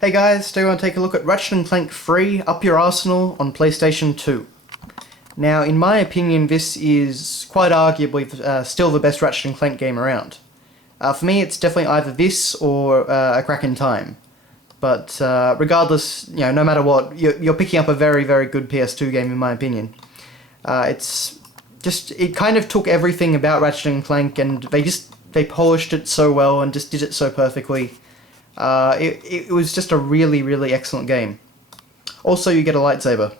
Hey guys, today we want to take a look at Ratchet & Clank Free Up Your Arsenal on PlayStation 2. Now, in my opinion, this is quite arguably still the best Ratchet & Clank game around. For me, it's definitely either this or A Crack in Time. But regardless, no matter what, you're picking up a very, very good PS2 game in my opinion. It kind of took everything about Ratchet & Clank and they polished it so well and just did it so perfectly. It was just a really, really excellent game. Also, you get a lightsaber.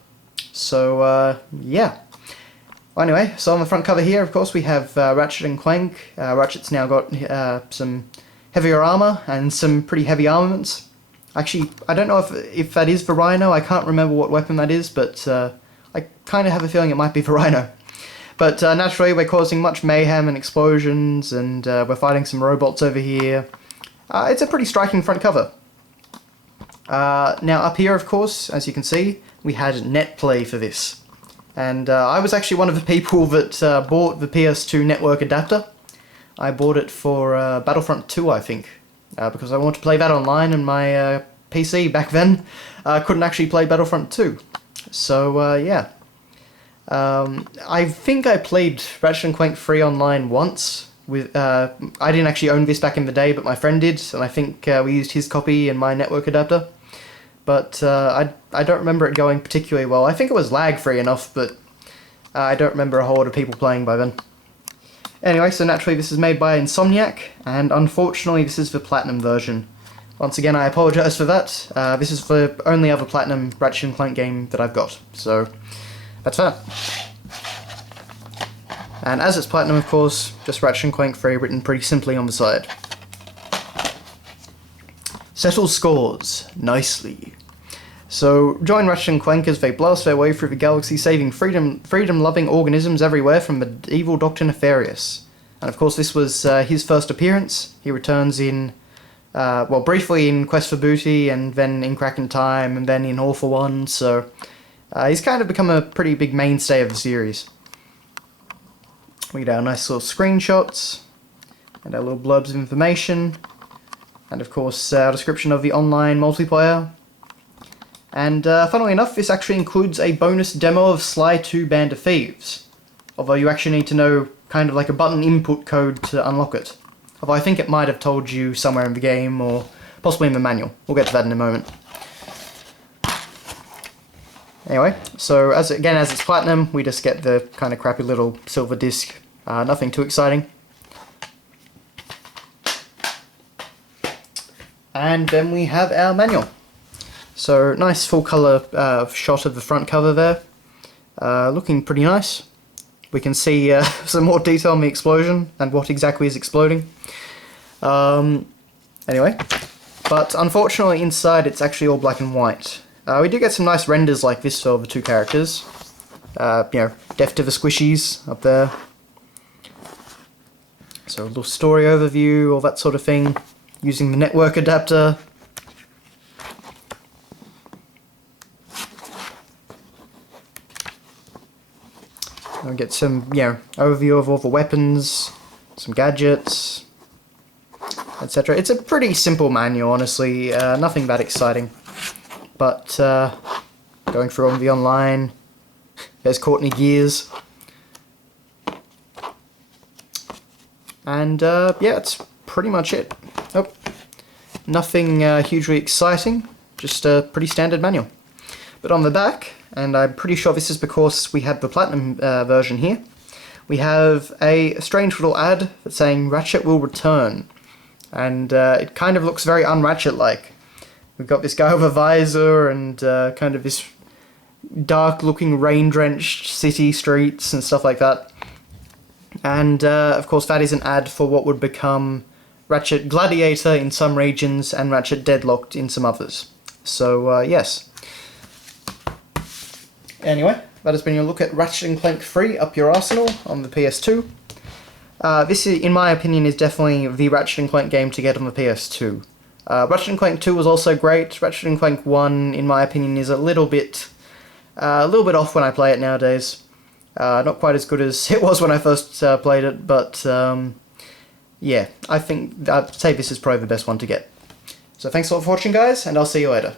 So, yeah. Well, anyway, so on the front cover here, of course, we have Ratchet & Clank. Ratchet's now got some heavier armor and some pretty heavy armaments. Actually, I don't know if that is the Rhino. I can't remember what weapon that is, but I kind of have a feeling it might be the Rhino. But naturally, we're causing much mayhem and explosions, and we're fighting some robots over here. It's a pretty striking front cover. Now up here, of course, as you can see, we had net play for this. And I was actually one of the people that bought the PS2 network adapter. I bought it for Battlefront 2, I think, because I wanted to play that online, and my PC back then couldn't actually play Battlefront 2. So, yeah. I think I played Ratchet & Clank Free online once. I didn't actually own this back in the day, but my friend did, and I think we used his copy in my network adapter. But I don't remember it going particularly well. I think it was lag-free enough, but I don't remember a whole lot of people playing by then. Anyway, so naturally this is made by Insomniac, and unfortunately this is the Platinum version. Once again, I apologise for that. This is the only other Platinum Ratchet & Clank game that I've got, so that's that. And as it's Platinum, of course, just Ratchet & Clank Free written pretty simply on the side. Settle scores nicely. So, join Ratchet & Clank as they blast their way through the galaxy, saving freedom-loving organisms everywhere from the evil Dr. Nefarious. And of course, this was his first appearance. He returns in, briefly in Quest for Booty, and then in Crack in Time, and then in All for One, so he's kind of become a pretty big mainstay of the series. We get our nice little screenshots, and our little blurbs of information, and of course our description of the online multiplayer. And funnily enough, this actually includes a bonus demo of Sly 2 Band of Thieves, although you actually need to know kind of like a button input code to unlock it. Although I think it might have told you somewhere in the game, or possibly in the manual. We'll get to that in a moment. Anyway, so as it's Platinum, we just get the kind of crappy little silver disc. Nothing too exciting. And then we have our manual. So, nice full colour shot of the front cover there. Looking pretty nice. We can see some more detail on the explosion and what exactly is exploding. Anyway, but unfortunately inside it's actually all black and white. We do get some nice renders like this for the two characters. Death to the squishies up there. So a little story overview, all that sort of thing, using the network adapter. We get some, overview of all the weapons, some gadgets, etc. It's a pretty simple manual, honestly, nothing that exciting. But, going through on the online, there's Courtney Gears. And, that's pretty much it. Oh, nothing hugely exciting, just a pretty standard manual. But on the back, and I'm pretty sure this is because we have the Platinum version here, we have a strange little ad that's saying Ratchet will return. And it kind of looks very un-Ratchet-like. We've got this guy with a visor and kind of this dark-looking rain-drenched city streets and stuff like that. And, of course, that is an ad for what would become Ratchet Gladiator in some regions and Ratchet Deadlocked in some others. So, yes. Anyway, that has been your look at Ratchet & Clank Free Up Your Arsenal on the PS2. This, in my opinion, is definitely the Ratchet & Clank game to get on the PS2. Ratchet & Clank 2 was also great. Ratchet & Clank 1, in my opinion, is a little bit off when I play it nowadays. Not quite as good as it was when I first played it, but yeah, I think I'd say this is probably the best one to get. So thanks a lot for watching, guys, and I'll see you later.